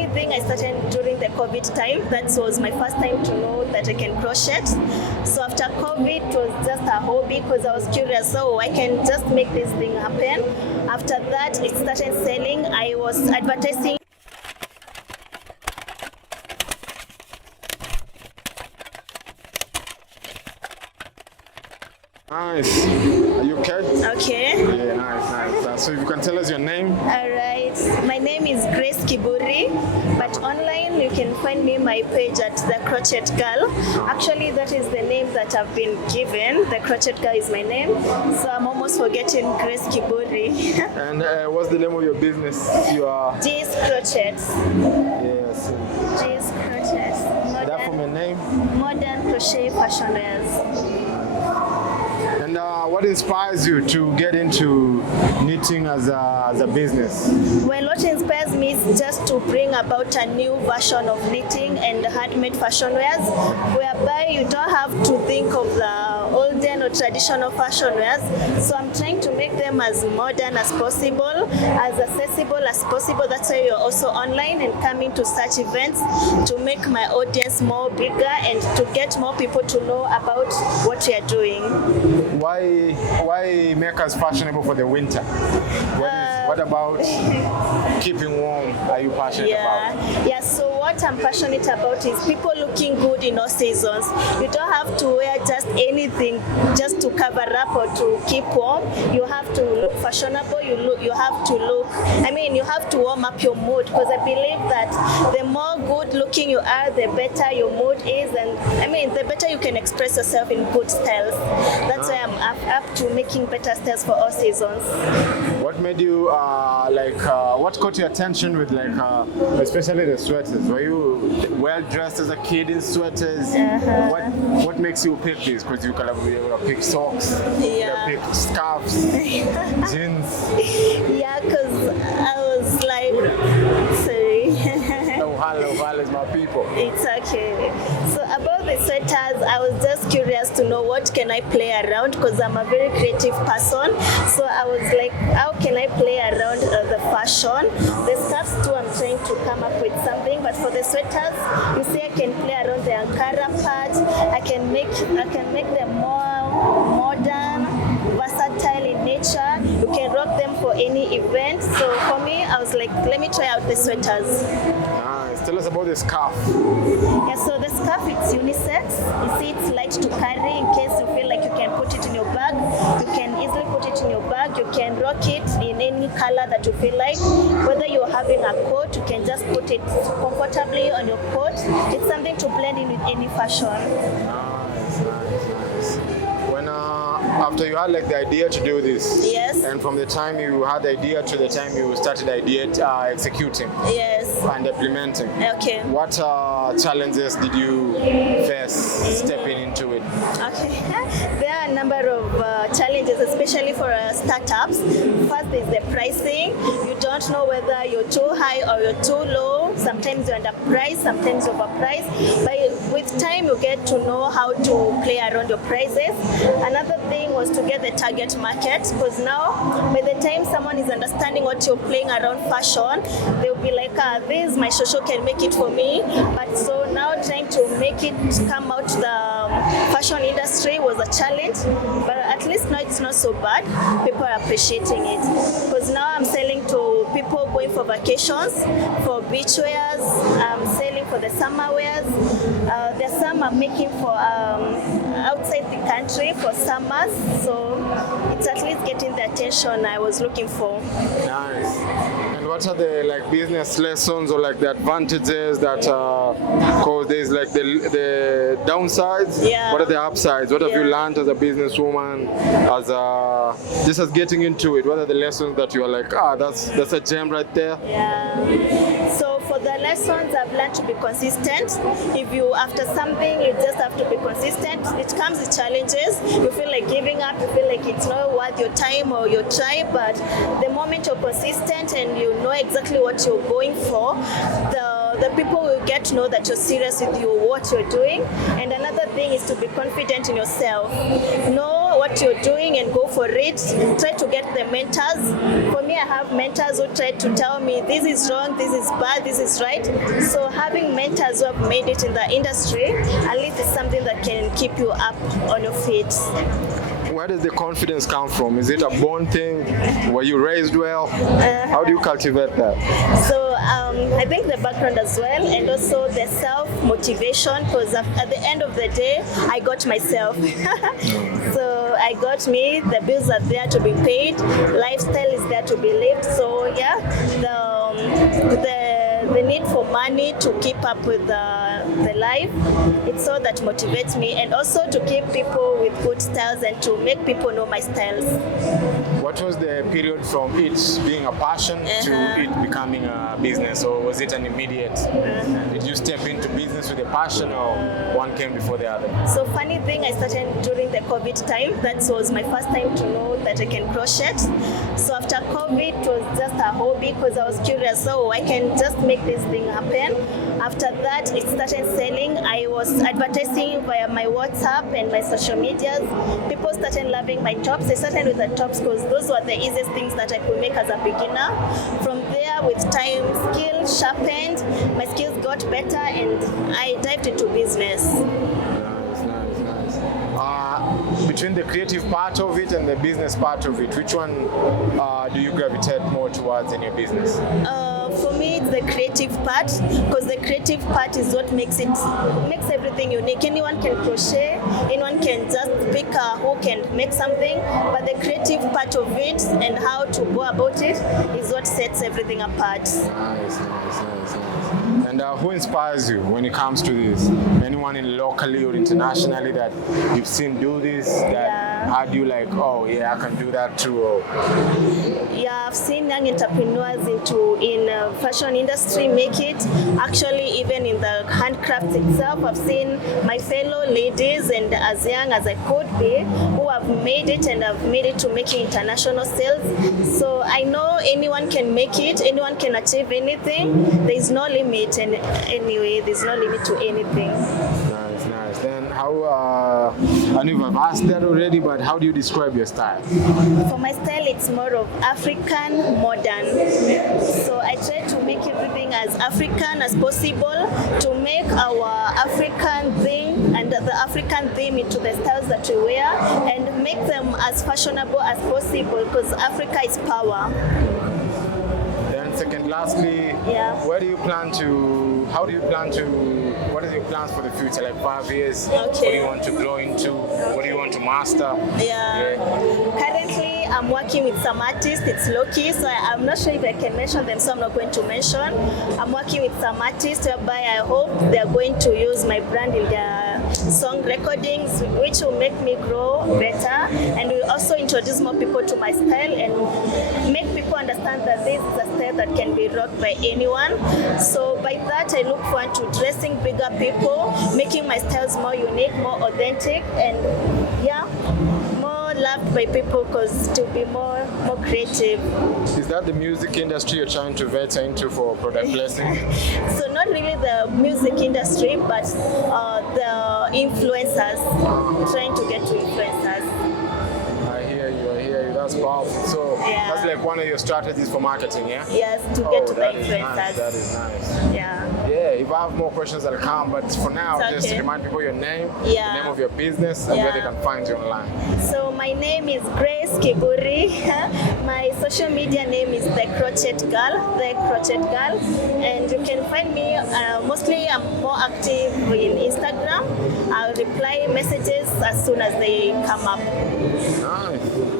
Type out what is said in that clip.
funny thing, I started during the COVID time. That was my first time to know that I can crochet. So after COVID, it was just a hobby because I was curious. So I can just make this thing happen. After that, it started selling. I was advertising. Nice. Are you okay? Okay. Yeah, nice. So you can tell us your name? All right. My name is Grace Kiburi, but online you can find me my page at The Crochet Girl. Actually, that is the name that I've been given. The Crochet Girl is my name, so I'm almost forgetting Grace Kiburi. And what's the name of your business? You are G's Crochet. yes. G's Crochet. That from your name? Modern crochet fashion wears. And what inspires you to get into knitting as a business? Well, what inspires me is just to bring about a new version of knitting and handmade fashion wears, whereby you don't have to think of the olden or traditional fashion wears. So I'm trying to make them as modern as possible, as accessible as possible. That's why you're also online and coming to such events to make my audience more bigger and to get more people to know about what we are doing. Why make us fashionable for the winter? What about keeping warm are you passionate about? Yeah, so what I'm passionate about is people looking good in all seasons. You don't have to wear just anything just to cover up or to keep warm. You have to look fashionable. You have to warm up your mood, because I believe that the more good looking you are, the better your mood is, and the better you can express yourself in good styles. That's why I'm up to making better styles for all seasons. What made you what caught your attention with especially the sweaters? Were you well dressed as a kid in sweaters? What makes you pick these? Because you can pick socks, you can pick scarves, jeans. Yeah, because I was like, sorry. Hello, is my people. It's okay. So about the sweaters, I was just curious to know what can I play around, because I'm a very creative person. So I was like, how can I play around the fashion? The scarves too, I'm trying to come up with something. But for the sweaters, you see, I can play around the Ankara part. I can make them more modern, versatile in nature. You can rock them for any event. So for me, I was like, let me try out the sweaters. Nice. Tell us about the scarf. Yeah, so the scarf, it's unisex. You see, it's light to carry in case you feel like you can put it in your bag. You can easily put it in your bag. You can rock it in any color that you feel like. Whether you're having a coat, you can just put it comfortably on your coat. It's something to blend in with any fashion. Nice. When after you had the idea to do this, yes, and from the time you had the idea to the time you started executing, yes, and implementing, okay, what challenges did you face stepping into it? Okay, there are a number of challenges, especially for startups. First is the pricing. You don't know whether you're too high or you're too low. Sometimes you're underpriced, sometimes you're overpriced. But with time, you get to know how to play around your prices. Another thing was to get the target market, because now, by the time someone is understanding what you're playing around fashion, they'll be like, this, my shosho can make it for me. But so now trying to make it come out the fashion industry was a challenge, but at least now it's not so bad. People are appreciating it, because now I'm selling to people going for vacations, for beach wears, I'm selling for the summer wears. There's some I'm making for outside the country for summers, so it's at least getting the attention I was looking for. Nice. And what are the business lessons or the advantages that cause there's the downsides? Yeah. What are the upsides? What have you learned as a businesswoman, as getting into it? What are the lessons that you are like, that's a gem right there? Yeah. So for the lessons, I've learned to be consistent. If you after something, you just have to be consistent. It comes with challenges. You feel like giving up. You feel like it's not worth your time or your tribe. But the moment you're consistent and you know exactly what you're going for, the people will get to know that you're serious with what you're doing. And another thing is to be confident in yourself. Know what you're doing and go for it. Try to get the mentors. For me, I have mentors who try to tell me this is wrong, this is bad, this is right. So having mentors who have made it in the industry, at least it's something that can keep you up on your feet. Where does the confidence come from? Is it a born thing? Were you raised well? How do you cultivate that? So I think the background as well, and also the self-motivation, because at the end of the day, I got myself. So I got me, the bills are there to be paid, lifestyle is there to be lived. So yeah, the need for money to keep up with the life, it's all that motivates me, and also to keep people with good styles and to make people know my styles. What was the period from it being a passion to it becoming a business, or was it an immediate? Did you step into business with a passion, or one came before the other? So funny thing, I started during the COVID time. That was my first time to know that I can crochet. So after COVID, it was just a hobby because I was curious. So I can just make this thing happen. After that, it started selling. I was advertising via my WhatsApp and my social medias. People started loving my tops. I started with the tops because those were the easiest things that I could make as a beginner. From there, with time, skills sharpened, my skills got better, and I dived into business. Nice. Between the creative part of it and the business part of it, which one do you gravitate more towards in your business? For me, it's the creative part, because the creative part is what makes everything unique. Anyone can crochet, anyone can just pick a hook and make something, but the creative part of it and how to go about it is what sets everything apart. Nice. And who inspires you when it comes to this? Anyone in locally or internationally that you've seen do this? That had you like, oh yeah, I can do that too? Or... Yeah, I've seen young entrepreneurs in fashion industry make it. Actually, even in the handcrafts itself, I've seen my fellow ladies, and as young as I could be, who have made it and have made it to making international sales. So I know anyone can make it, anyone can achieve anything. There is no limit, and anyway, there's no limit to anything. Nice. Then how, I know I've asked that already, but how do you describe your style? For my style, it's more of African modern. So I try to make everything as African as possible, to make our African thing and the African theme into the styles that we wear, and make them as fashionable as possible, because Africa is power. Then second, lastly, what are your plans for the future, like 5 years? Okay. What do you want to grow into? What do you want to master? Currently, I'm working with some artists. It's low-key, so I'm not sure if I can mention them, so I'm not going to mention. I'm working with some artists whereby I hope they're going to use my brand in their song recordings, which will make me grow better, and will also introduce more people to my style and make people understand that this is a style that can be rocked by anyone. So by that, I look forward to dressing bigger people, making my styles more unique, more authentic, and more loved by people, because to be more creative. Is that the music industry you're trying to venture into for product placing? So not really the music industry, but the influencers, trying to get to influencers. I hear you. That's powerful. So that's like one of your strategies for marketing, yeah? Yes, to get to the influencers. Nice. That is nice. Yeah, if I have more questions, I'll come. But for now, just remind people your name, the name of your business, and where they can find you online. So my name is Grace Kiburi. My social media name is The Crochet Girl, and you can find me. Mostly, I'm more active in Instagram. I'll reply messages as soon as they come up. Nice.